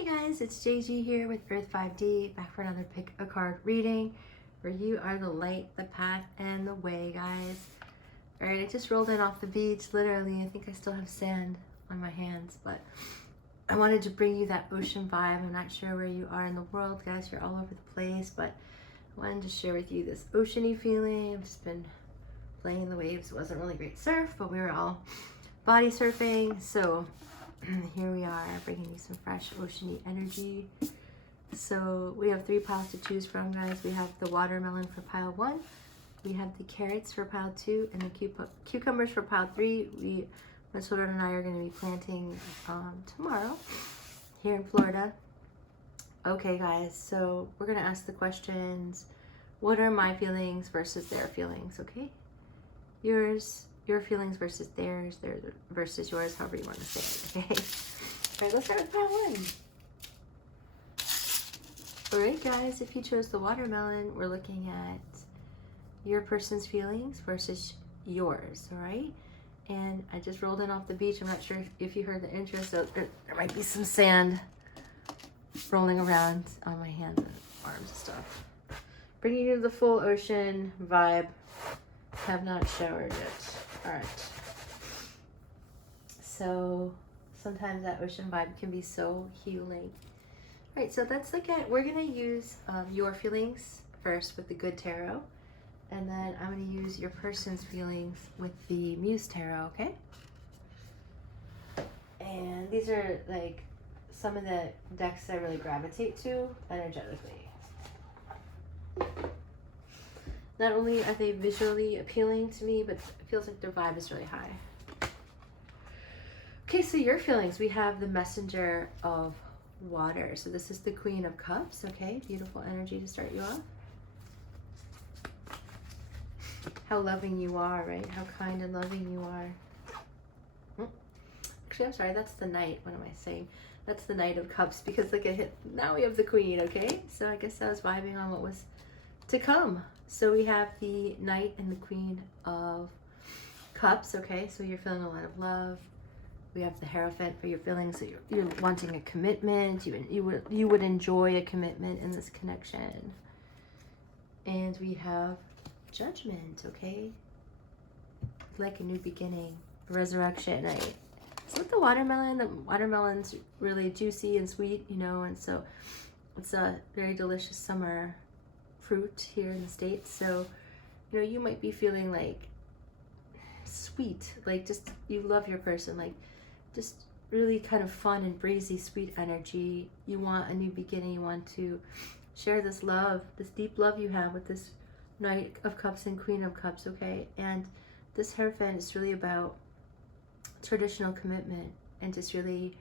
Hey guys, it's JG here with Earth 5D, back for another pick a card reading where you are the light, the path, and the way, guys. Alright, I just rolled in off the beach, literally. I think I still have sand on my hands, but I wanted to bring you that ocean vibe. I'm not sure where you are in the world, guys. You're all over the place, but I wanted to share with you this oceany feeling. I've just been playing the waves. It wasn't really great surf, but we were all body surfing, so here we are bringing you some fresh oceany energy. So we have 3 piles to choose from, guys. We have the watermelon for pile 1, we have the carrots for pile 2, and the cucumbers for pile 3. My children and I are going to be planting tomorrow here in Florida. Okay, guys, so we're going to ask the questions. What are my feelings versus their feelings? Okay, your feelings versus theirs versus yours, however you want to say it, okay? All right, let's start with pile 1. All right, guys, if you chose the watermelon, we're looking at your person's feelings versus yours, all right? And I just rolled in off the beach. I'm not sure if you heard the intro, so there might be some sand rolling around on my hands and arms and stuff. Bringing you to the full ocean vibe. Have not showered yet. All right. So sometimes that ocean vibe can be so healing. All right, so let's look at, we're gonna use your feelings first with the Good Tarot, and then I'm gonna use your person's feelings with the Muse Tarot, okay? And these are like some of the decks I really gravitate to energetically. Not only are they visually appealing to me, but it feels like their vibe is really high. Okay, so your feelings, we have the Messenger of Water. So this is the Queen of Cups, okay? Beautiful energy to start you off. How loving you are, right? How kind and loving you are. Actually, I'm sorry, that's the Knight. What am I saying? That's the Knight of Cups, because look at it. Now we have the Queen, okay? So I guess I was vibing on what was to come. So we have the Knight and the Queen of Cups, okay? So you're feeling a lot of love. We have the Hierophant for your feelings that you're wanting a commitment. You would enjoy a commitment in this connection. And we have Judgment, okay? Like a new beginning, resurrection. So with the watermelon's really juicy and sweet, you know, and so it's a very delicious summer fruit here in the States. So, you know, you might be feeling like sweet, like just you love your person, like just really kind of fun and breezy, sweet energy. You want a new beginning. You want to share this love, this deep love you have with this Knight of Cups and Queen of Cups, okay? And this Hierophant is really about traditional commitment and just really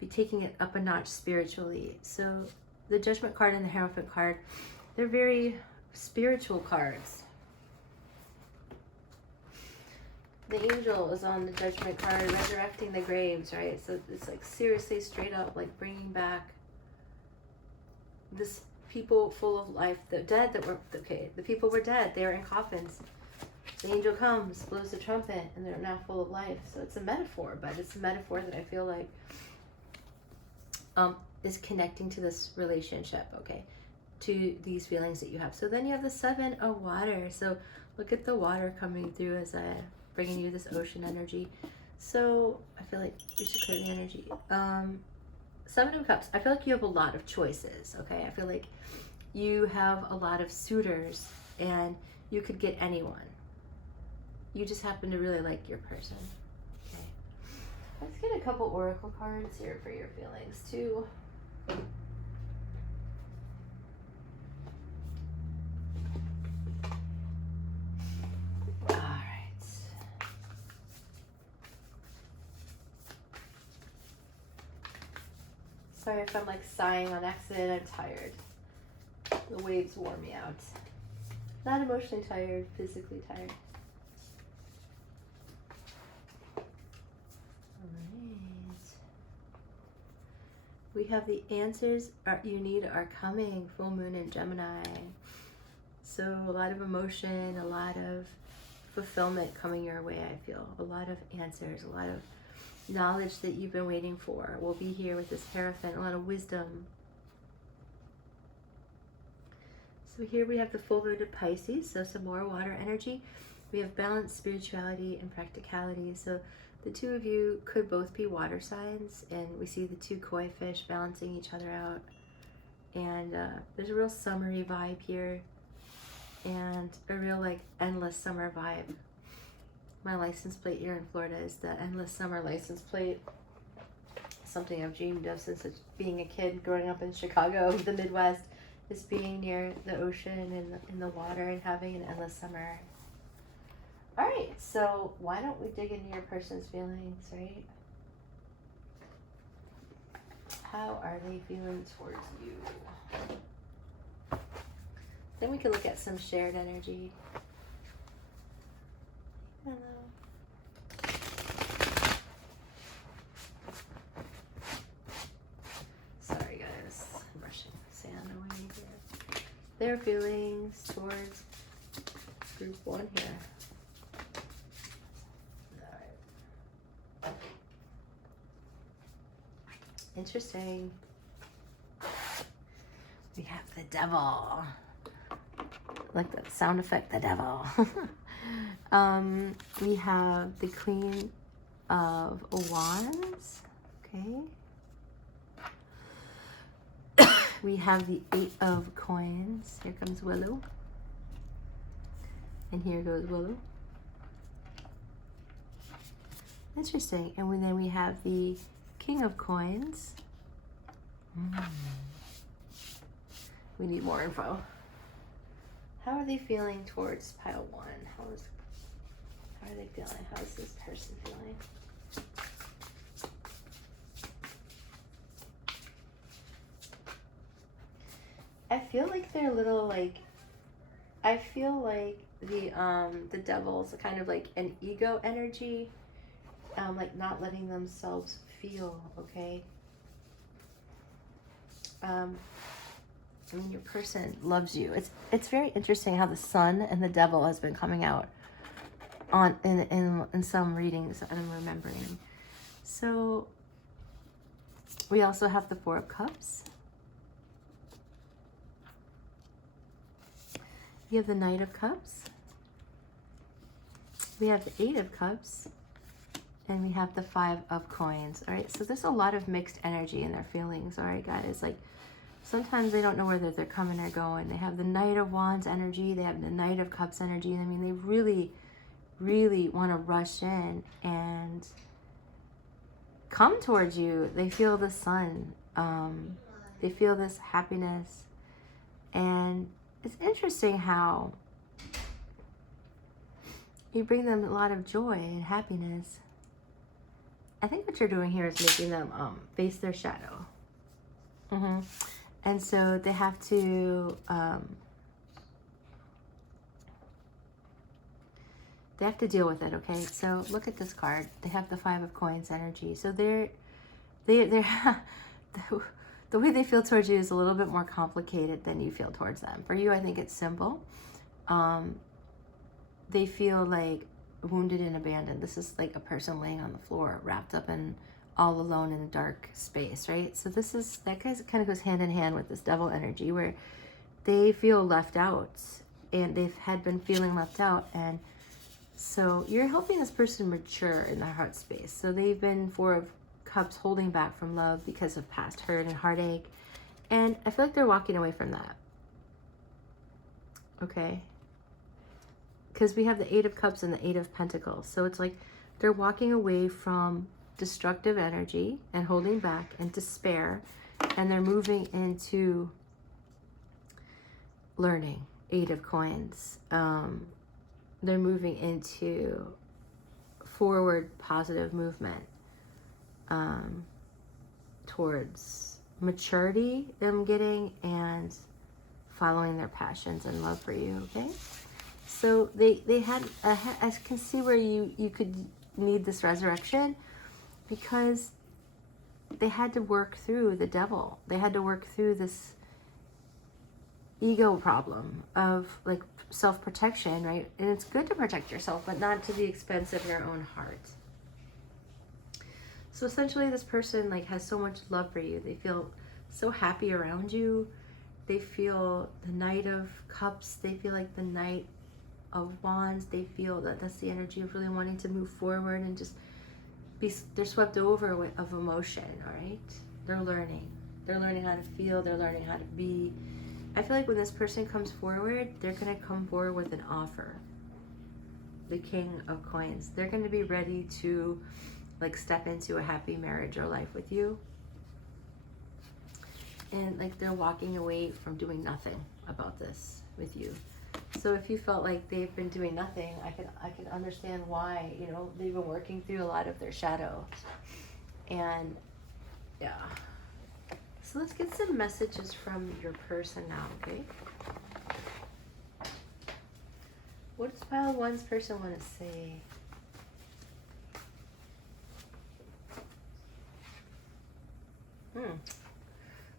be taking it up a notch spiritually. So the Judgment card and the Hierophant card, they're very spiritual cards. The Angel is on the Judgment card, resurrecting the graves, right? So it's like seriously straight up like bringing back this people full of life, the dead that were, okay, the people were dead, they were in coffins. The angel comes, blows the trumpet, and they're now full of life. So it's a metaphor, but it's a metaphor that I feel like is connecting to this relationship, okay, to these feelings that you have. So then you have the 7 of Water. So look at the water coming through as I bringing you this ocean energy. So I feel like we should clear the energy. 7 of Cups, I feel like you have a lot of choices, okay? I feel like you have a lot of suitors and you could get anyone. You just happen to really like your person, okay? Let's get a couple oracle cards here for your feelings too. All right. Sorry if I'm like sighing on accident. I'm tired. The waves wore me out. Not emotionally tired, physically tired. Alright. We have the answers you need are coming. Full moon in Gemini. So a lot of emotion, a lot of fulfillment coming your way, I feel. A lot of answers, a lot of knowledge that you've been waiting for will be here with this Hierophant, a lot of wisdom. So here we have the full moon of Pisces, so some more water energy. We have balance, spirituality, and practicality. So the two of you could both be water signs, and we see the two koi fish balancing each other out. And there's a real summery vibe here, and a real like endless summer vibe. My license plate here in Florida is the endless summer license plate. Something I've dreamed of since being a kid, growing up in Chicago, the Midwest, is being near the ocean and in the water and having an endless summer. All right, so why don't we dig into your person's feelings, right? How are they feeling towards you? Then we can look at some shared energy. Hello. Sorry guys, I'm brushing sand away here. Their feelings towards group 1 here. Alright. Interesting. We have the devil. Like the sound effect, the devil. We have the Queen of Wands. Okay. We have the 8 of Coins. Here comes Willow. And here goes Willow. Interesting. And then we have the King of Coins. We need more info. How are they feeling towards pile 1? How are they feeling? How is this person feeling? I feel like they're a little like, I feel like the devil's kind of like an ego energy, like not letting themselves feel, okay? I mean, your person loves you. It's very interesting how the sun and the devil has been coming out on in some readings that I'm remembering. So we also have the 4 of Cups. We have the Knight of Cups. We have the 8 of Cups. And we have the 5 of Coins. All right, so there's a lot of mixed energy in their feelings. All right, guys, like sometimes they don't know whether they're coming or going. They have the Knight of Wands energy. They have the Knight of Cups energy. I mean, they really, really want to rush in and come towards you. They feel the sun. They feel this happiness. And it's interesting how you bring them a lot of joy and happiness. I think what you're doing here is making them face their shadow. And so they have to deal with it, okay? So look at this card. They have the 5 of Coins energy. So they're the way they feel towards you is a little bit more complicated than you feel towards them. For you, I think it's simple. They feel like wounded and abandoned. This is like a person laying on the floor, wrapped up in all alone in a dark space, right? So that kind of goes hand in hand with this devil energy where they feel left out and had been feeling left out. And so you're helping this person mature in their heart space. So they've been 4 of Cups holding back from love because of past hurt and heartache. And I feel like they're walking away from that. Okay. Because we have the 8 of Cups and the 8 of Pentacles. So it's like they're walking away from destructive energy and holding back and despair. And they're moving into learning. 8 of Coins. They're moving into forward positive movement towards maturity, them getting, and following their passions and love for you, okay? So they had, I can see where you could need this resurrection because they had to work through the devil. They had to work through this ego problem of like self-protection, right? And it's good to protect yourself, but not to the expense of your own heart. So essentially this person like has so much love for you. They feel so happy around you. They feel the Knight of Cups. They feel like the Knight of Wands. They feel that that's the energy of really wanting to move forward and just be, they're swept over of emotion, all right? They're learning. They're learning how to feel. They're learning how to be. I feel like when this person comes forward, they're going to come forward with an offer. The King of Coins. They're going to be ready to like step into a happy marriage or life with you. And like they're walking away from doing nothing about this with you. So if you felt like they've been doing nothing, I can understand why. You know, they've been working through a lot of their shadow. And yeah. So let's get some messages from your person now, okay? What does pile one's person want to say?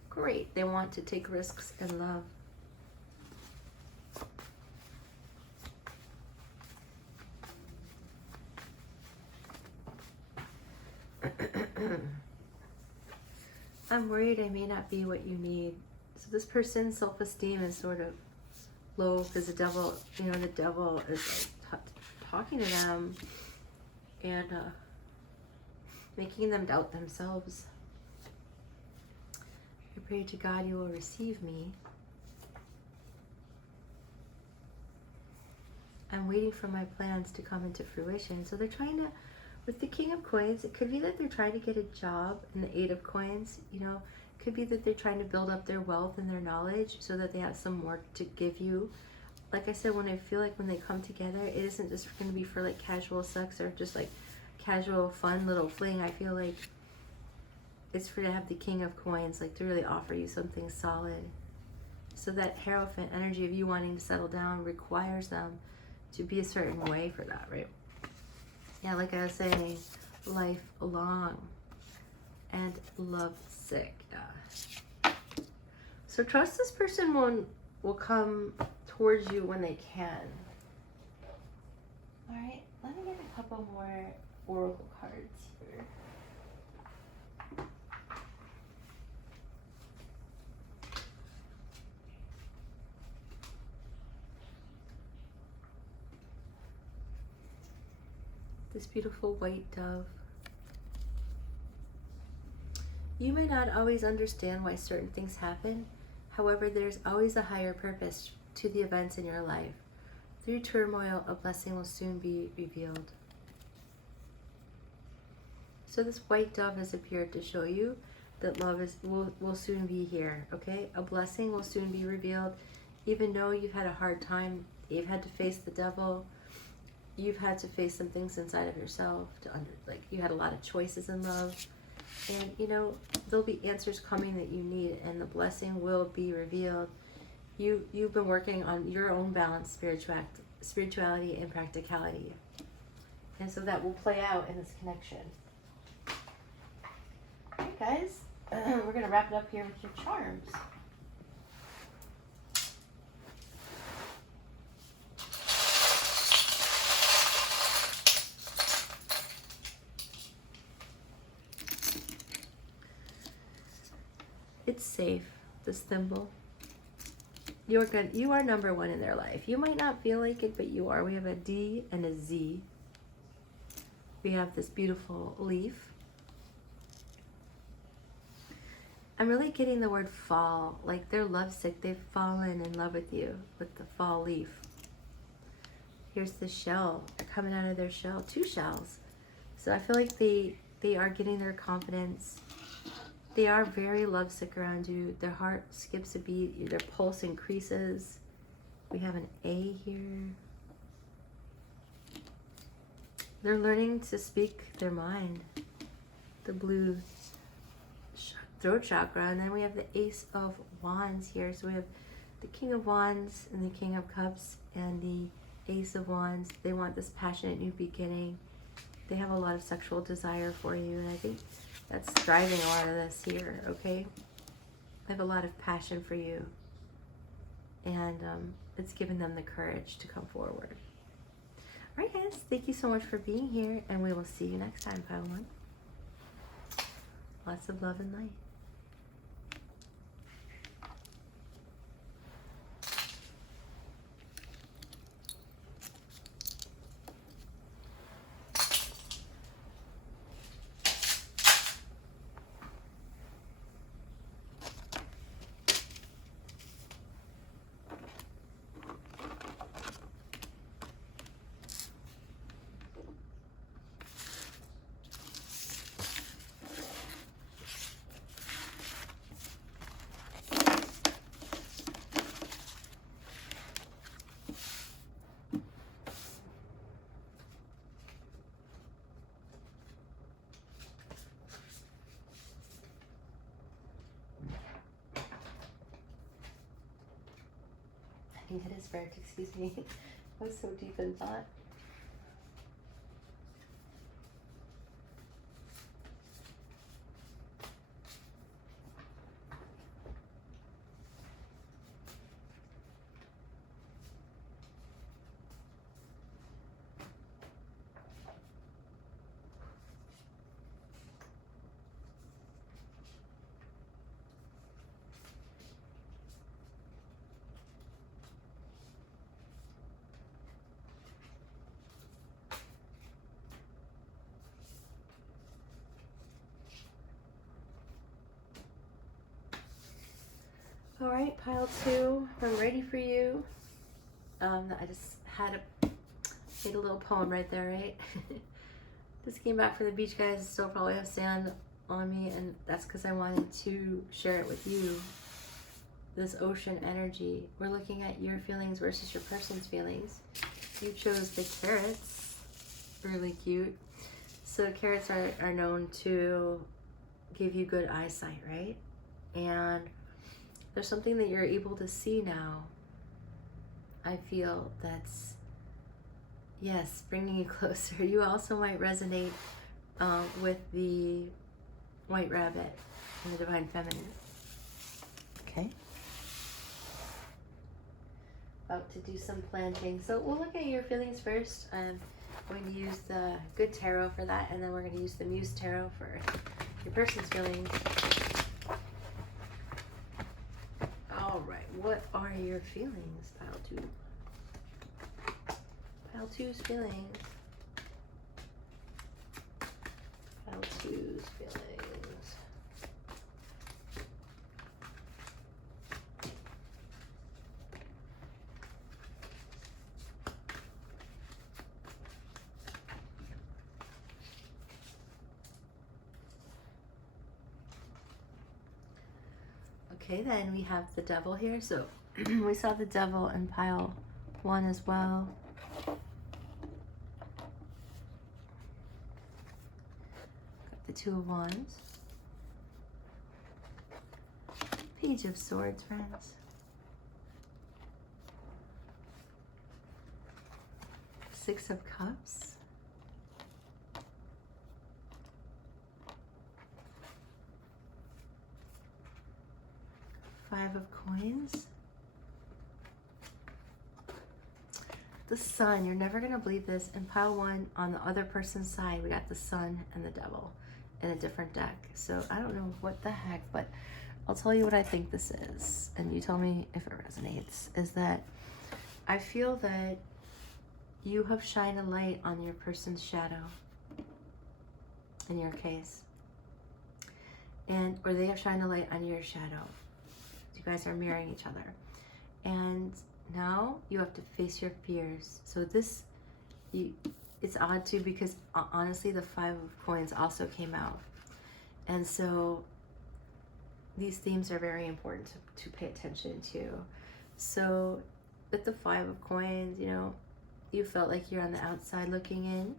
Great. They want to take risks in love. I'm worried I may not be what you need. So this person's self-esteem is sort of low because the devil, you know, the devil is like talking to them and making them doubt themselves. I pray to God you will receive me. I'm waiting for my plans to come into fruition. So they're trying to, with the King of Coins, it could be that they're trying to get a job, and the Eight of Coins, you know, could be that they're trying to build up their wealth and their knowledge so that they have some more to give you. Like I said, when I feel like when they come together, it isn't just going to be for like casual sex or just like casual fun little fling. I feel like it's for to have the King of Coins, like to really offer you something solid. So that Hierophant energy of you wanting to settle down requires them to be a certain way for that, right? Yeah, like I was saying, lifelong and love sick. Yeah. So trust this person will come towards you when they can. All right, let me get a couple more oracle cards here. This beautiful white dove. You may not always understand why certain things happen. However, there's always a higher purpose to the events in your life. Through turmoil, a blessing will soon be revealed. So this white dove has appeared to show you that love will soon be here, okay? A blessing will soon be revealed. Even though you've had a hard time, you've had to face the devil, you've had to face some things inside of yourself like you had a lot of choices in love, and you know there'll be answers coming that you need, and the blessing will be revealed. You've been working on your own balance, spirituality and practicality, and so that will play out in this connection. All right, guys, we're gonna wrap it up here with your charms. It's safe, this thimble. You're good. You are number one in their life. You might not feel like it, but you are. We have a D and a Z. We have this beautiful leaf. I'm really getting the word fall, like they're lovesick. They've fallen in love with you with the fall leaf. Here's the shell. They're coming out of their shell, 2 shells. So I feel like they are getting their confidence. They are very lovesick around you. Their heart skips a beat. Their pulse increases. We have an A here. They're learning to speak their mind. The blue throat chakra. And then we have the Ace of Wands here. So we have the King of Wands and the King of Cups and the Ace of Wands. They want this passionate new beginning. They have a lot of sexual desire for you. And I think that's driving a lot of this here, okay? I have a lot of passion for you. And it's given them the courage to come forward. All right, guys. Thank you so much for being here. And we will see you next time, Pile One. Lots of love and light. I think it is bird, excuse me. I was so deep in thought. All right, pile 2, I'm ready for you. I just made a little poem right there, right? Just came back from the beach, guys. I still probably have sand on me, and that's because I wanted to share it with you. This ocean energy. We're looking at your feelings versus your person's feelings. You chose the carrots. Really cute. So carrots are known to give you good eyesight, right? And there's something that you're able to see now. I feel that's, yes, bringing you closer. You also might resonate with the white rabbit and the divine feminine. Okay. About to do some planting. So we'll look at your feelings first. I'm going to use the good tarot for that, and then we're going to use the Muse tarot for your person's feelings. All right, what are your feelings, pile 2? Pile 2's feelings. Pile 2's feelings. Okay, then we have the devil here. So we saw the devil in pile 1 as well. Got the 2 of Wands. Page of Swords, friends. 6 of Cups. 5 of Coins. The Sun. You're never going to believe this. In pile 1, on the other person's side, we got the Sun and the Devil in a different deck. So I don't know what the heck, but I'll tell you what I think this is, and you tell me if it resonates. Is that I feel that you have shined a light on your person's shadow in your case, or they have shined a light on your shadow. You guys are mirroring each other, and now you have to face your fears. So it's odd too, because honestly the 5 of Coins also came out, and so these themes are very important to pay attention to. So with the 5 of Coins, you know, you felt like you're on the outside looking in.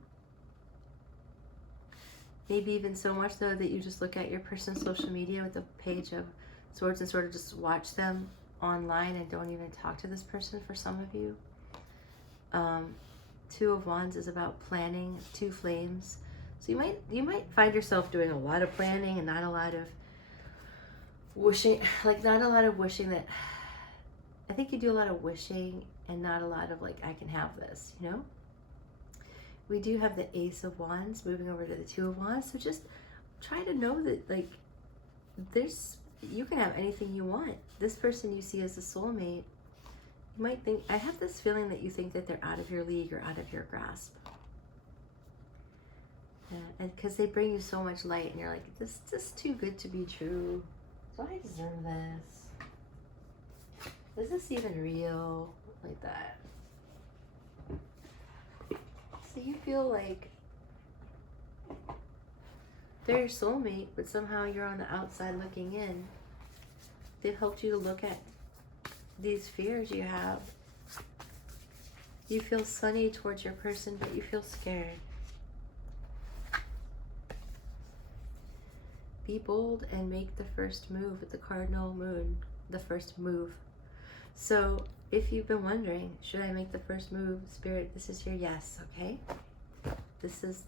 Maybe even so much though that you just look at your person's social media with the Page of Swords and sort of just watch them online and don't even talk to this person for some of you. 2 of Wands is about planning, 2 flames. So you might find yourself doing a lot of planning and not a lot of wishing, that, I think you do a lot of wishing and not a lot of like, I can have this, you know? We do have the Ace of Wands moving over to the 2 of Wands. So just try to know that, like, you can have anything you want. This person you see as a soulmate, you might think, I have this feeling that you think that they're out of your league or out of your grasp. Yeah, and because they bring you so much light, and you're like, this is too good to be true. Do I deserve this? Is this even real? Like that. So you feel like they're your soulmate, but somehow you're on the outside looking in. They've helped you to look at these fears you have. You feel sunny towards your person, but you feel scared. Be bold and make the first move with the cardinal moon, the first move. So if you've been wondering, should I make the first move, Spirit, this is your yes, okay? This is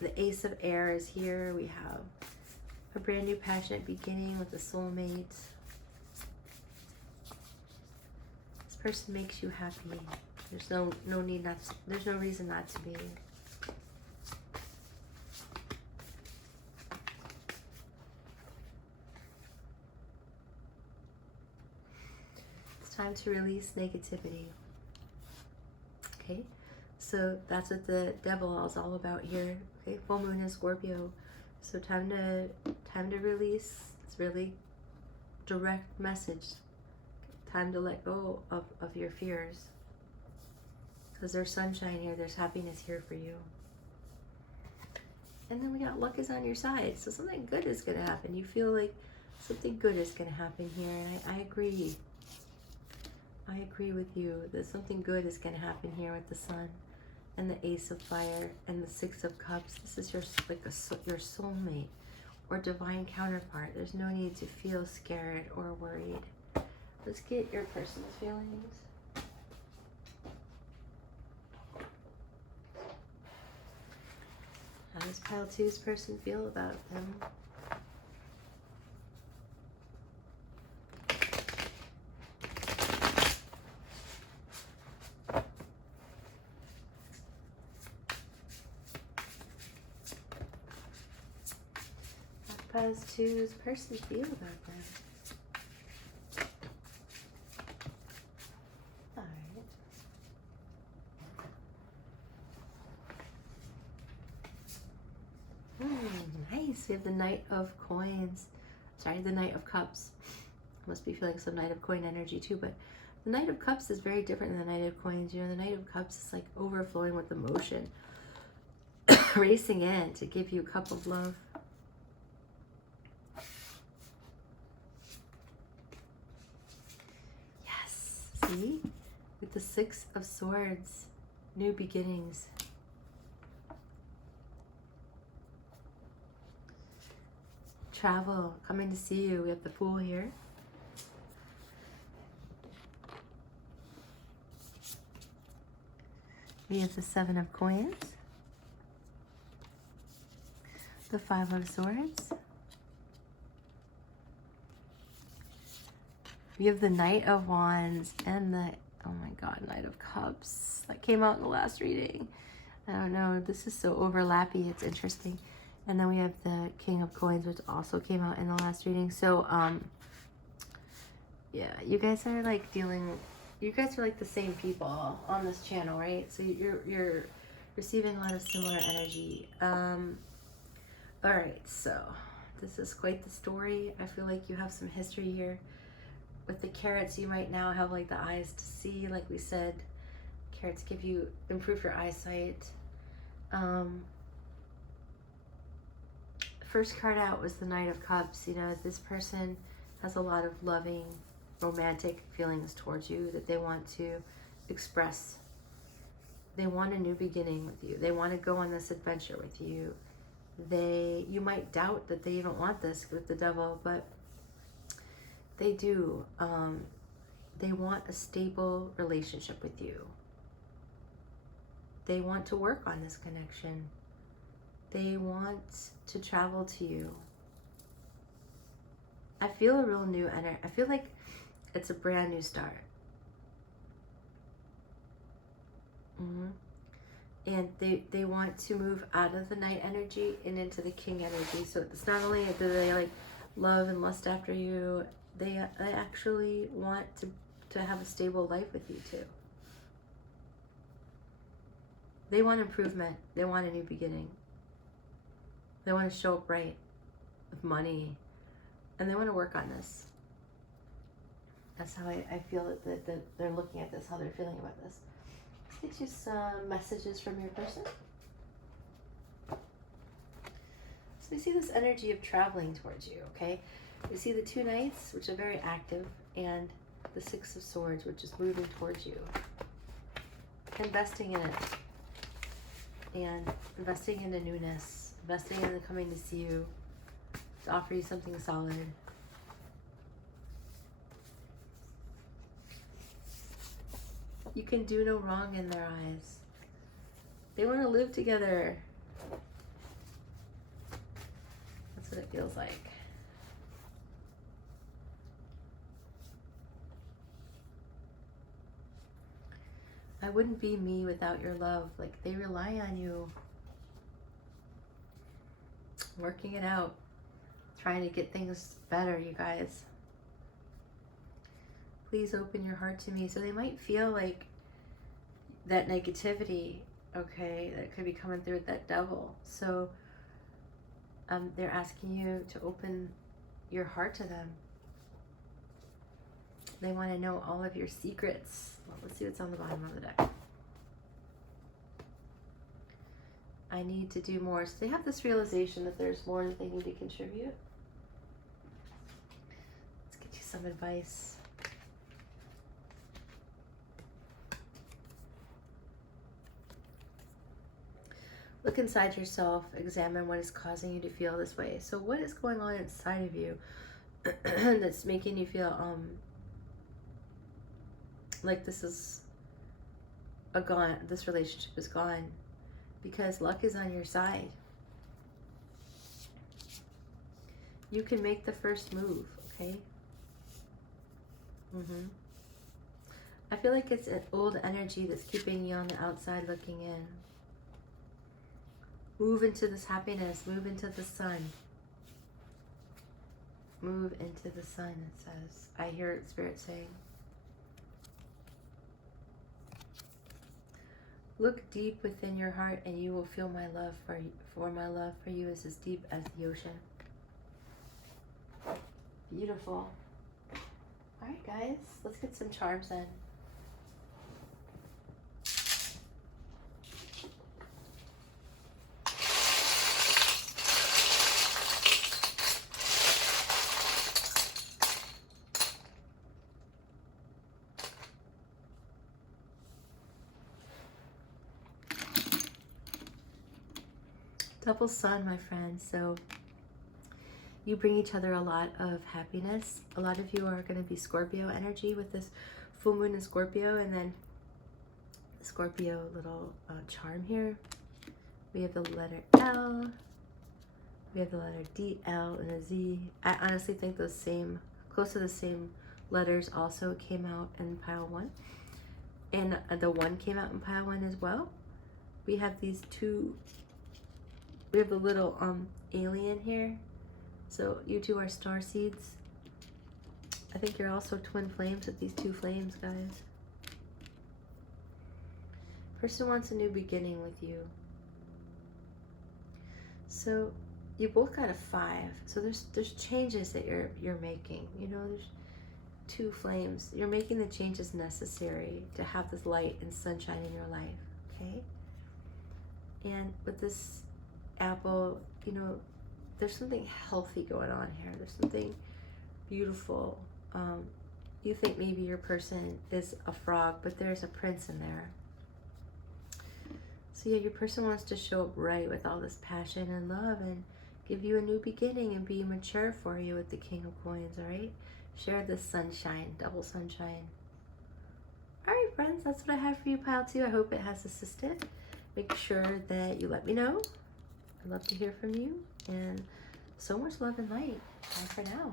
the Ace of Air is here. We have a brand new passionate beginning with a soulmate. This person makes you happy. There's no need not to, there's no reason not to be. It's time to release negativity. Okay? So that's what the devil is all about here. Okay, full moon in Scorpio. So time to release. It's really direct message. Time to let go of your fears. Because there's sunshine here, there's happiness here for you. And then we got luck is on your side. So something good is gonna happen. You feel like something good is gonna happen here. And I agree. I agree with you that something good is gonna happen here with the sun. And the Ace of Fire and the Six of Cups. This is your soulmate or divine counterpart. There's no need to feel scared or worried. Let's get your personal feelings. How does Pile 2's person feel about them? Pile 2's person feel about them? Nice. We have the Knight of Coins. Sorry, the Knight of Cups. Must be feeling some Knight of Coin energy too, but the Knight of Cups is very different than the Knight of Coins. You know, the Knight of Cups is like overflowing with emotion, racing in to give you a cup of love. Yes. See? With the Six of Swords, new beginnings. Travel, coming to see you. We have the Fool here. We have the Seven of Coins. The Five of Swords. We have the Knight of Wands and the, oh my God, Knight of Cups. That came out in the last reading. I don't know, this is so overlappy, it's interesting. And then we have the King of Coins, which also came out in the last reading. So, yeah, you guys are like you guys are like the same people on this channel, right? So you're receiving a lot of similar energy. All right, so this is quite the story. I feel like you have some history here. With the carrots, you might now have like the eyes to see, like we said. Carrots improve your eyesight. First card out was the Knight of Cups. You know, this person has a lot of loving, romantic feelings towards you that they want to express. They want a new beginning with you. They want to go on this adventure with you. You might doubt that they even want this with the devil, but they do. They want a stable relationship with you. They want to work on this connection. They want to travel to you. I feel a real new energy. I feel like it's a brand new start. And they want to move out of the Knight energy and into the King energy. So it's not only do they like love and lust after you, they actually want to have a stable life with you too. They want improvement. They want a new beginning. They want to show up right with money. And they want to work on this. That's how I feel that they're looking at this, how they're feeling about this. Let's get you some messages from your person. So we see this energy of traveling towards you, okay? We see the 2 Knights, which are very active, and the 6 of Swords, which is moving towards you. Investing in it. And investing in a newness. Investing in coming to see you. To offer you something solid. You can do no wrong in their eyes. They want to live together. That's what it feels like. I wouldn't be me without your love. Like, they rely on you. Working it out. Trying to get things better, you guys. Please open your heart to me. So they might feel like that negativity, okay, that could be coming through with that devil. So they're asking you to open your heart to them. They want to know all of your secrets. Well, let's see what's on the bottom of the deck. I need to do more. So they have this realization that there's more that they need to contribute. Let's get you some advice. Look inside yourself, examine what is causing you to feel this way. So what is going on inside of you that's making you feel like this is this relationship is gone? Because luck is on your side. You can make the first move, okay? I feel like it's an old energy that's keeping you on the outside looking in. Move into this happiness. Move into the sun. Move into the sun, it says. I hear Spirit saying. Look deep within your heart and you will feel my love for you. For my love for you is as deep as the ocean. Beautiful. Alright guys, let's get some charms in. Double sun, my friends. So you bring each other a lot of happiness. A lot of you are going to be Scorpio energy with this full moon in Scorpio, and then the Scorpio little charm here. We have the letter L. We have the letter D, L, and a Z. I honestly think those close to the same letters also came out in pile 1. And the 1 came out in pile 1 as well. We have these 2. We have the little alien here. So you 2 are star seeds. I think you're also twin flames with these 2 flames, guys. Person wants a new beginning with you. So you both got a 5. So there's changes that you're making. You know, there's 2 flames. You're making the changes necessary to have this light and sunshine in your life. Okay? And with this apple, you know, there's something healthy going on here. There's something beautiful. You think maybe your person is a frog, but there's a prince in there. So yeah, your person wants to show up right with all this passion and love and give you a new beginning and be mature for you with the King of Coins, all right? Share this sunshine, double sunshine. All right, friends, that's what I have for you, pile 2. I hope it has assisted. Make sure that you let me know. I'd love to hear from you, and so much love and light. Bye for now.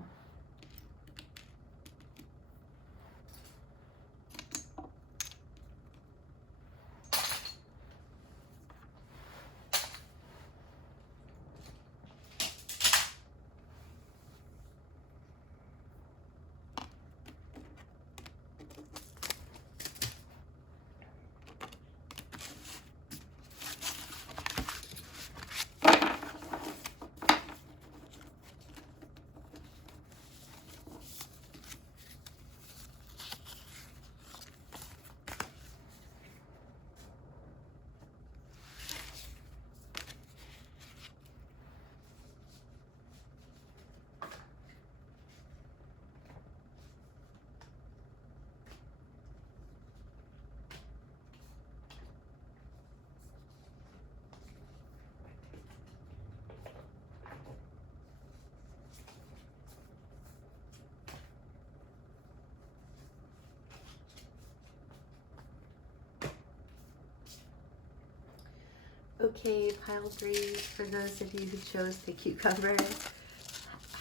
Okay, pile 3, for those of you who chose the cucumber,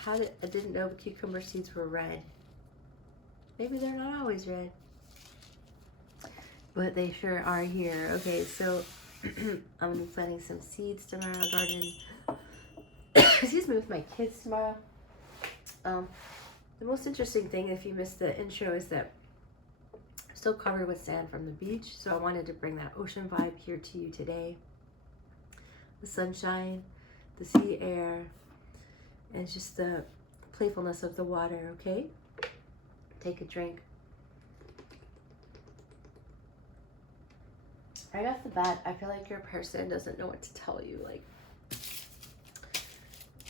I didn't know cucumber seeds were red. Maybe they're not always red, but they sure are here. Okay, so I'm gonna be planting some seeds tomorrow, garden. Excuse me, with my kids tomorrow. The most interesting thing, if you missed the intro, is that I'm still covered with sand from the beach, so I wanted to bring that ocean vibe here to you today. The sunshine, the sea air, and just the playfulness of the water, okay? Take a drink. Right off the bat, I feel like your person doesn't know what to tell you. Like,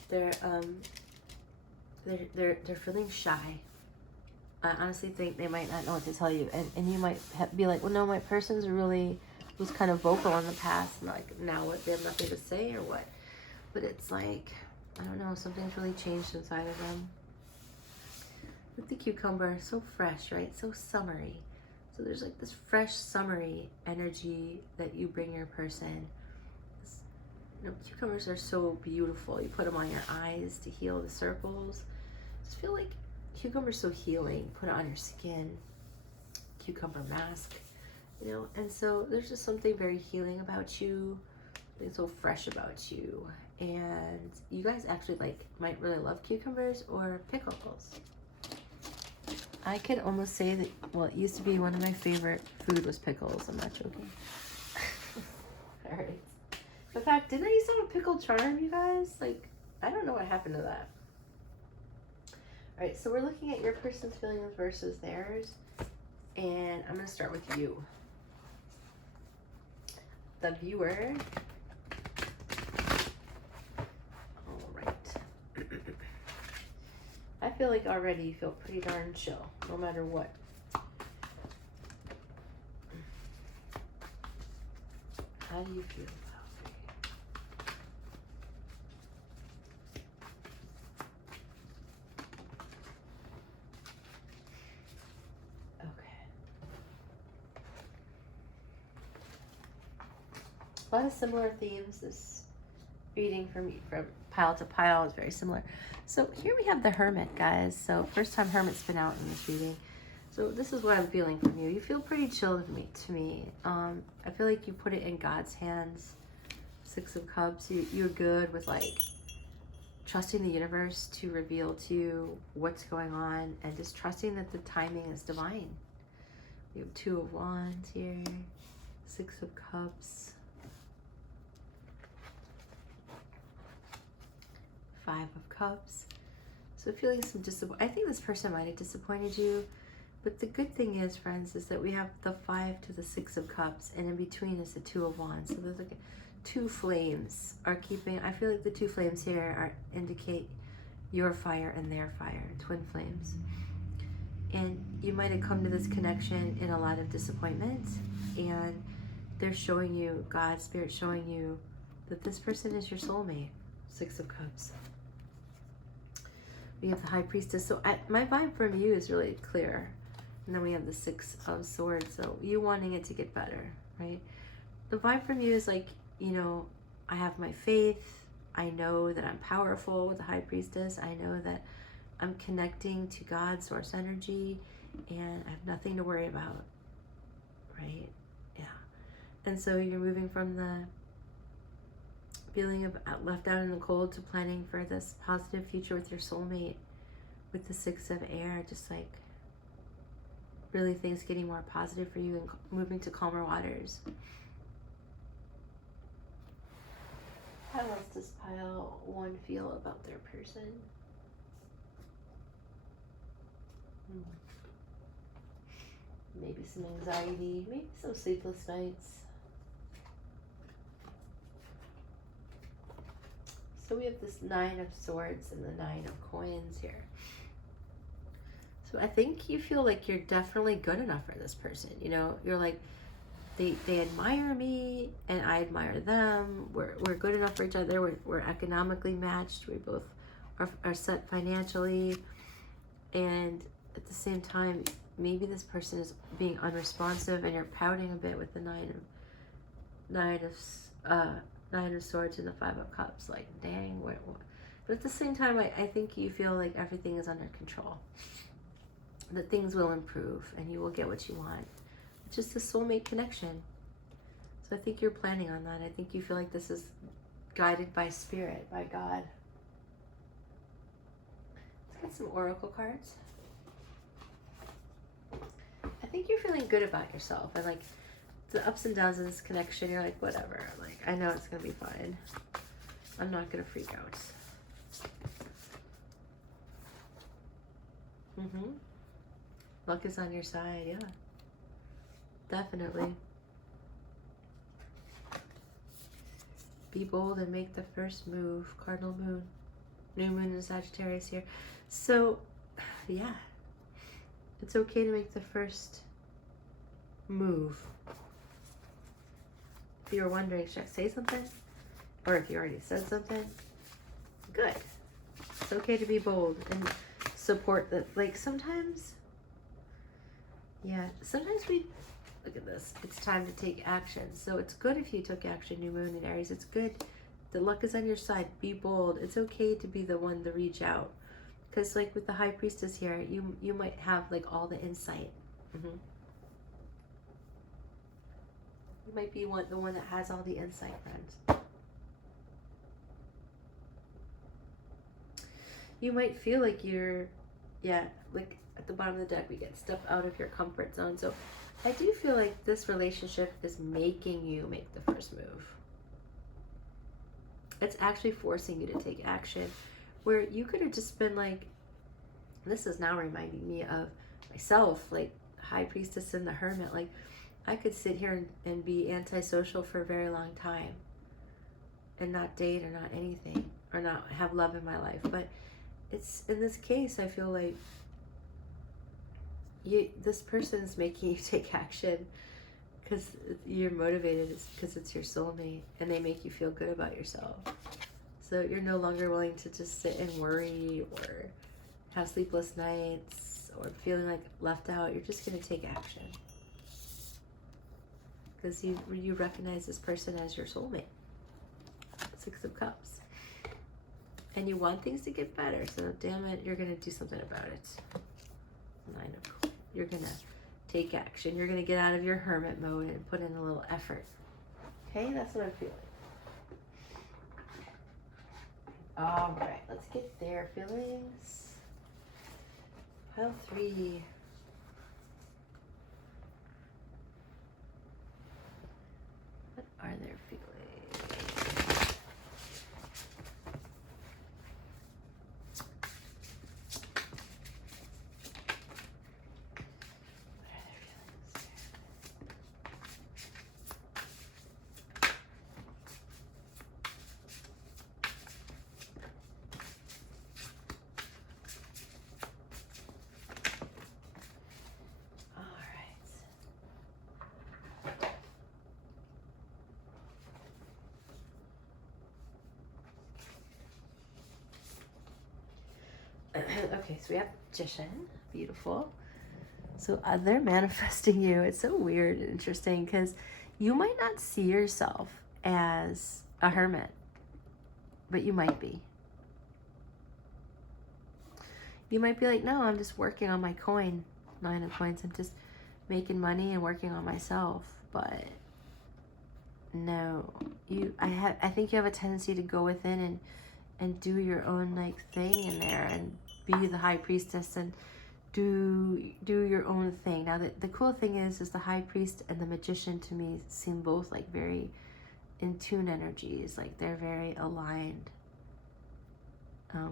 they're feeling shy. I honestly think they might not know what to tell you, and you might be like, well, no, my person's really was kind of vocal in the past, and like now what, they have nothing to say or what? But it's like, I don't know, something's really changed inside of them. With the cucumber, so fresh, right? So summery. So there's like this fresh, summery energy that you bring your person. Cucumbers are so beautiful. You put them on your eyes to heal the circles. I just feel like cucumber's so healing. Put it on your skin. Cucumber mask, and so there's just something very healing about you, something so fresh about you. And you guys actually might really love cucumbers or pickles. I could almost say that, well, it used to be one of my favorite food was pickles. I'm not joking. All right. In fact, didn't I used to have a pickle charm, you guys? Like, I don't know what happened to that. All right, so we're looking at your person's feelings versus theirs. And I'm going to start with you. The viewer. All right. I feel like already you feel pretty darn chill, no matter what. How do you feel about it? Okay. A lot of similar themes. This reading from pile to pile is very similar. So here we have the Hermit, guys. So first time Hermit's been out in this reading. So this is what I'm feeling from you. You feel pretty chill to me. I feel like you put it in God's hands. 6 of Cups. You're good with like trusting the universe to reveal to you what's going on, and just trusting that the timing is divine. We have 2 of Wands here. 6 of Cups. 5 of Cups. So feeling some disappointment. I think this person might have disappointed you, but the good thing is, friends, is that we have the 5 to the 6 of Cups, and in between is the 2 of Wands. So there's like 2 flames are keeping. I feel like the 2 flames here indicate your fire and their fire, twin flames. And you might have come to this connection in a lot of disappointment, and they're showing you, God's Spirit showing you that this person is your soulmate. 6 of Cups. We have the High Priestess. So my vibe from you is really clear. And then we have the 6 of Swords. So you wanting it to get better, right? The vibe from you is like, I have my faith. I know that I'm powerful with the High Priestess. I know that I'm connecting to God's source energy, and I have nothing to worry about, right? Yeah. And so you're moving from the feeling of left out in the cold to planning for this positive future with your soulmate with the 6 of Air, just like really things getting more positive for you and moving to calmer waters. How else does pile 1 feel about their person? Maybe some anxiety, maybe some sleepless nights. So we have this 9 of Swords and the 9 of Coins here. So I think you feel like you're definitely good enough for this person. You're like, they admire me and I admire them. We're good enough for each other. We're economically matched. We both are set financially. And at the same time, maybe this person is being unresponsive and you're pouting a bit with the 9 Nine of Swords and the Five of Cups. Like, dang, what? But at the same time, I think you feel like everything is under control. That things will improve and you will get what you want. It's just a soulmate connection. So I think you're planning on that. I think you feel like this is guided by spirit, by God. Let's get some oracle cards. I think you're feeling good about yourself, and like the ups and downs of this connection, you're like, whatever. Like, I know it's gonna be fine. I'm not gonna freak out. Luck is on your side, yeah. Definitely. Be bold and make the first move. Cardinal moon. New moon in Sagittarius here. So, yeah. It's okay to make the first move. If you were wondering, should I say something? Or if you already said something, good. It's okay to be bold and support that. Like, sometimes, yeah, sometimes we, look at this, it's time to take action. So it's good if you took action, new moon in Aries. It's good. The luck is on your side. Be bold. It's okay to be the one to reach out. Because like with the High Priestess here, you might have like all the insight. You might be the one that has all the insight, friends. You might feel like you're, yeah, like at the bottom of the deck, we get step out of your comfort zone. So I do feel like this relationship is making you make the first move. It's actually forcing you to take action, where you could have just been like, this is now reminding me of myself, like High Priestess and the Hermit. Like, I could sit here and be antisocial for a very long time and not date or not anything or not have love in my life. But it's, in this case, I feel like this person is making you take action because you're motivated. It's because it's your soulmate and they make you feel good about yourself. So you're no longer willing to just sit and worry or have sleepless nights or feeling like left out. You're just going to take action because you recognize this person as your soulmate. Six of Cups. And you want things to get better, so damn it, you're going to do something about it. Nine of Cups. You're going to take action. You're going to get out of your hermit mode and put in a little effort. Okay, that's what I'm feeling. All right, let's get their feelings. Pile 3. What are their feelings? Okay, so we have Magician, beautiful. So they're manifesting you. It's so weird and interesting because you might not see yourself as a hermit, but you might be. You might be like, no, I'm just working on my coin, 9 of Coins. I'm just making money and working on myself. But no, I think you have a tendency to go within and do your own like thing in there and be the High Priestess and do your own thing. Now the cool thing is the High Priest and the Magician to me seem both like very in tune energies. Like they're very aligned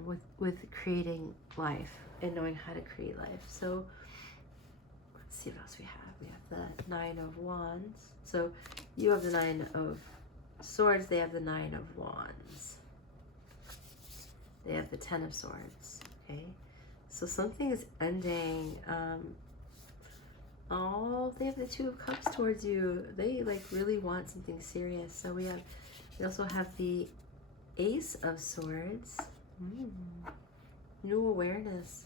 with creating life and knowing how to create life. So let's see what else we have. We have the 9 of Wands. So you have the 9 of Swords. They have the 9 of Wands. They have the 10 of Swords. Okay, so something is ending. They have the 2 of Cups towards you. They like really want something serious. So we also have the Ace of Swords. New awareness.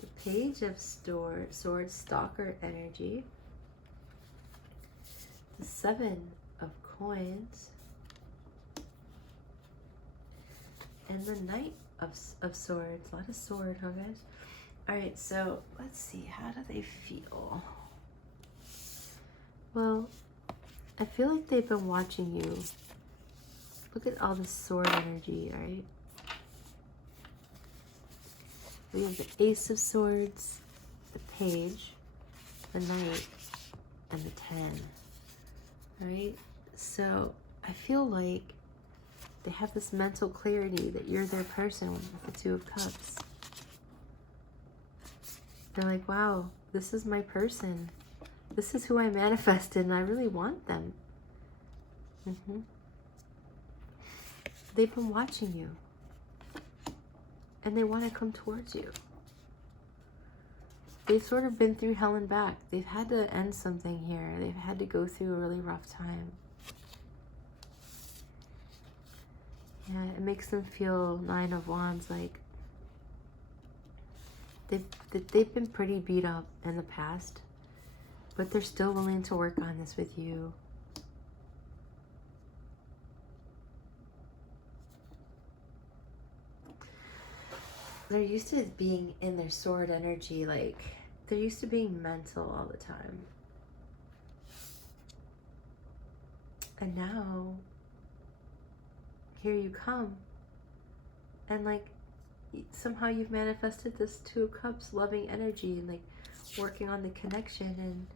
The Page of Swords, Stalker energy. The 7 of Coins. and the Knight of Swords. A lot of sword, huh, guys? All right, so let's see. How do they feel? Well, I feel like they've been watching you. Look at all the sword energy, all right? We have the Ace of Swords, the Page, the Knight, and the 10. All right? So I feel like they have this mental clarity that you're their person with the Two of Cups. They're like, wow, this is my person. This is who I manifested, and I really want them. They've been watching you, and they want to come towards you. They've sort of been through hell and back. They've had to end something here. They've had to go through a really rough time. Yeah, it makes them feel Nine of Wands like they've been pretty beat up in the past, but they're still willing to work on this with you. They're used to being in their sword energy, like they're used to being mental all the time. And now, here you come, and like somehow you've manifested this Two of Cups loving energy, and like working on the connection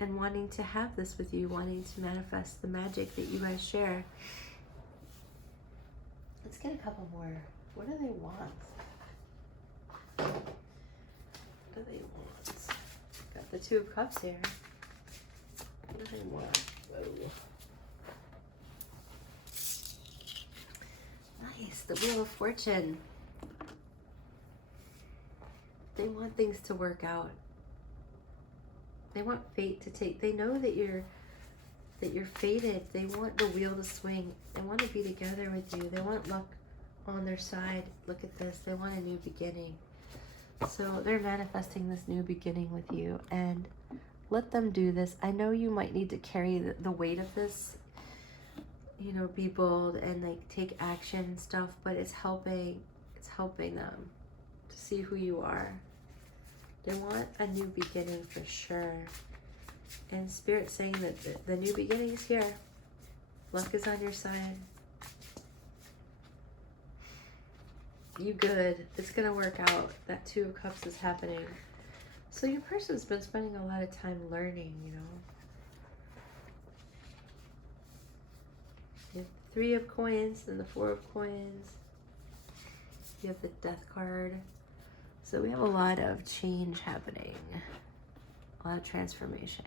and wanting to have this with you, wanting to manifest the magic that you guys share. Let's get a couple more. What do they want? What do they want? Got the Two of Cups here. What do they want? Whoa. Nice, the Wheel of Fortune. They want things to work out. They want fate to take. They know that you're fated. They want the wheel to swing. They want to be together with you. They want luck on their side. Look at this. They want a new beginning. So they're manifesting this new beginning with you, and let them do this. I know you might need to carry the weight of this, you know, be bold and like take action and stuff, but it's helping them to see who you are. They want a new beginning for sure. And Spirit's saying that the new beginning is here. Luck is on your side. You good. It's going to work out. That Two of Cups is happening. So your person's been spending a lot of time learning, you know. You have the Three of Coins and the Four of Coins. You have the Death card. So we have a lot of change happening. A lot of transformation.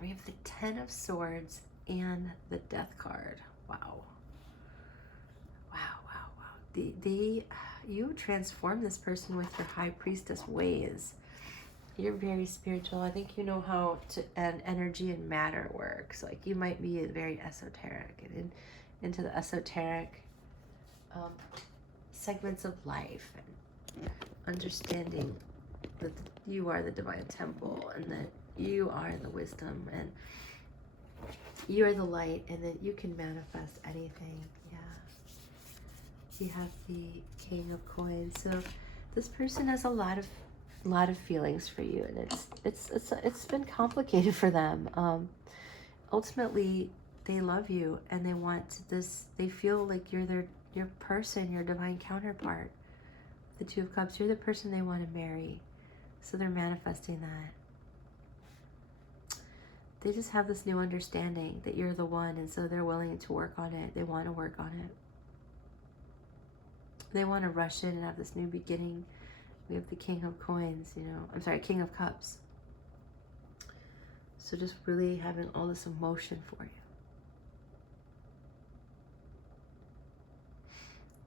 We have the Ten of Swords and the Death card. Wow. Wow, wow, wow. You transform this person with your High Priestess ways. You're very spiritual. I think you know how and energy and matter works. Like you might be very esoteric and into the esoteric segments of life, and understanding that you are the divine temple, and that you are the wisdom, and you are the light, and that you can manifest anything. Yeah. You have the King of Coins. So this person has a lot of feelings for you, and it's been complicated for them. Ultimately, they love you, and they want this. They feel like you're your person, your divine counterpart. The Two of Cups. You're the person they want to marry. So they're manifesting that. They just have this new understanding that you're the one, and so they're willing to work on it. They want to work on it. They want to rush in and have this new beginning. We have the King of Coins, you know. I'm sorry, King of Cups. So just really having all this emotion for you.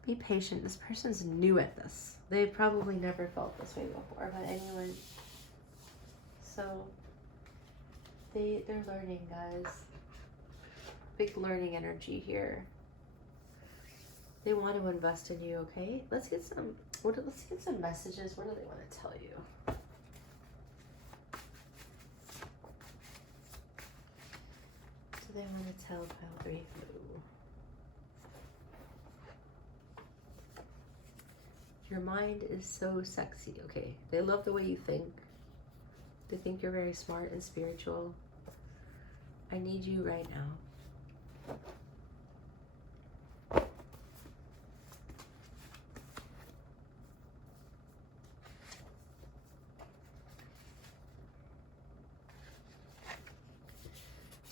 Be patient. This person's new at this. They probably never felt this way before about anyone. So they're learning, guys. Big learning energy here. They want to invest in you, okay? Let's get some messages. What do they want to tell you? do they want to tell pile 3 Blue? Your mind is so sexy, okay? They love the way you think. They think you're very smart and spiritual. I need you right now.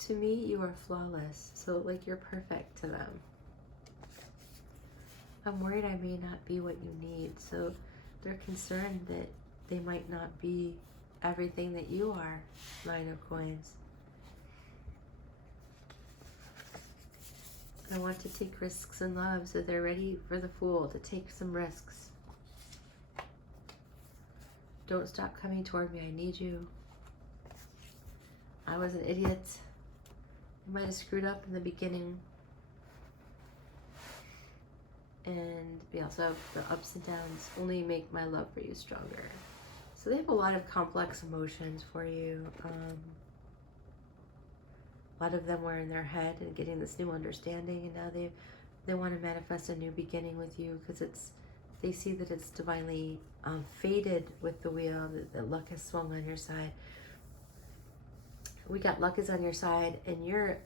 To me, you are flawless. So, like, you're perfect to them. I'm worried I may not be what you need. So, they're concerned that they might not be everything that you are. 9 of Coins. I want to take risks in love, so they're ready for the Fool to take some risks. Don't stop coming toward me. I need you. I was an idiot. I might have screwed up in the beginning. And we also have the ups and downs only make my love for you stronger. So they have a lot of complex emotions for you. A lot of them were in their head and getting this new understanding, and now they want to manifest a new beginning with you because they see that it's divinely fated with the wheel, that luck has swung on your side. We got luck is on your side in your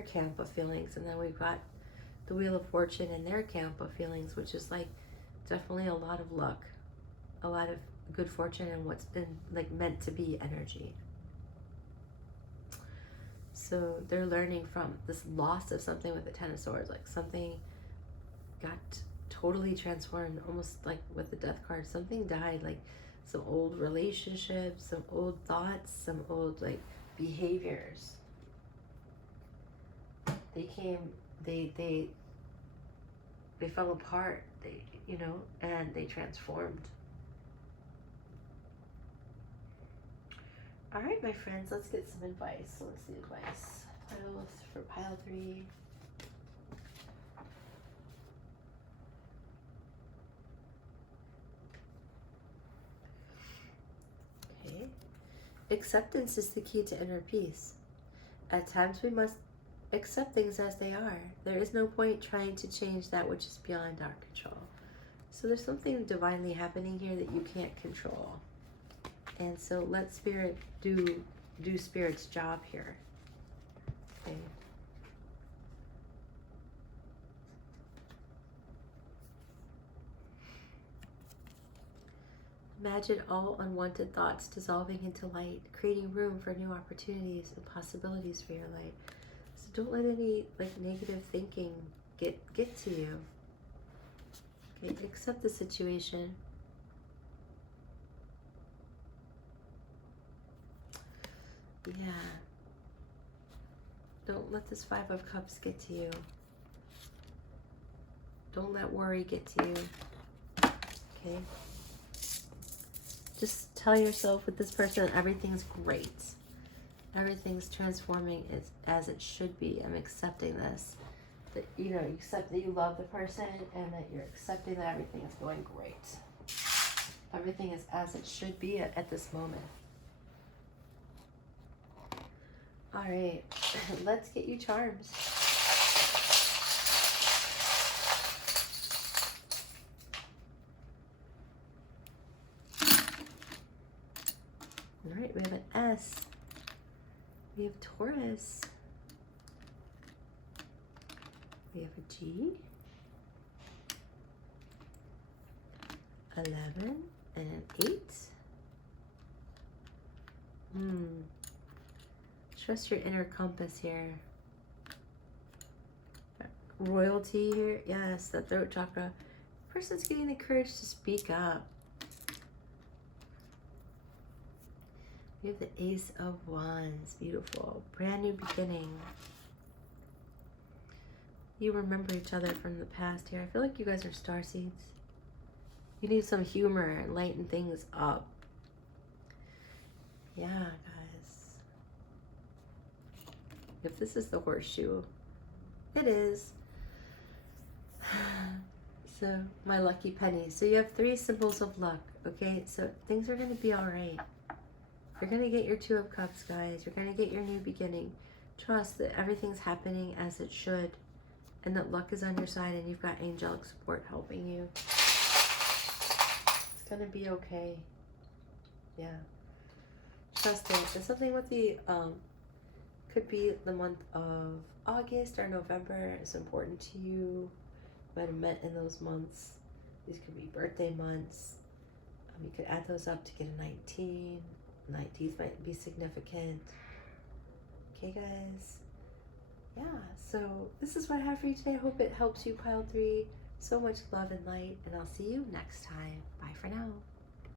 camp of feelings, and then we've got the Wheel of Fortune in their camp of feelings, which is like definitely a lot of luck, a lot of good fortune, and what's been like meant to be energy. So they're learning from this loss of something with the 10 of Swords, like something got totally transformed, almost like with the Death card. Something died, like some old relationships, some old thoughts, some old like behaviors. They fell apart, and they transformed. All right, my friends, let's get some advice. So what's the advice? For pile 3. Okay. Acceptance is the key to inner peace. At times we must accept things as they are. There is no point trying to change that which is beyond our control. So there's something divinely happening here that you can't control. And so let Spirit do Spirit's job here. Okay. Imagine all unwanted thoughts dissolving into light, creating room for new opportunities and possibilities for your light. So don't let any like negative thinking get to you. Okay, accept the situation. Yeah. Don't let this 5 of Cups get to you. Don't let worry get to you. Okay? Just tell yourself with this person, everything's great. Everything's transforming as it should be. I'm accepting this. That you accept that you love the person and that you're accepting that everything is going great. Everything is as it should be at this moment. All right, let's get you charms. All right, we have an S. We have Taurus. We have a G. 11 and an 8. Trust your inner compass here. Royalty here. Yes, the throat chakra. Person's getting the courage to speak up. We have the Ace of Wands. Beautiful. Brand new beginning. You remember each other from the past here. I feel like you guys are starseeds. You need some humor and lighten things up. Yeah, guys. If this is the horseshoe, it is. So, my lucky penny. So you have 3 symbols of luck, okay? So things are going to be all right. You're going to get your 2 of Cups, guys. You're going to get your new beginning. Trust that everything's happening as it should, and that luck is on your side, and you've got angelic support helping you. It's gonna be okay. Yeah. Trust it. There's something with the could be the month of August or November is important to you. You might have met in those months. These could be birthday months. You could add those up to get a 19. 19th might be significant. Okay, guys. Yeah, so this is what I have for you today. I hope it helps you, pile 3. So much love and light, and I'll see you next time. Bye for now.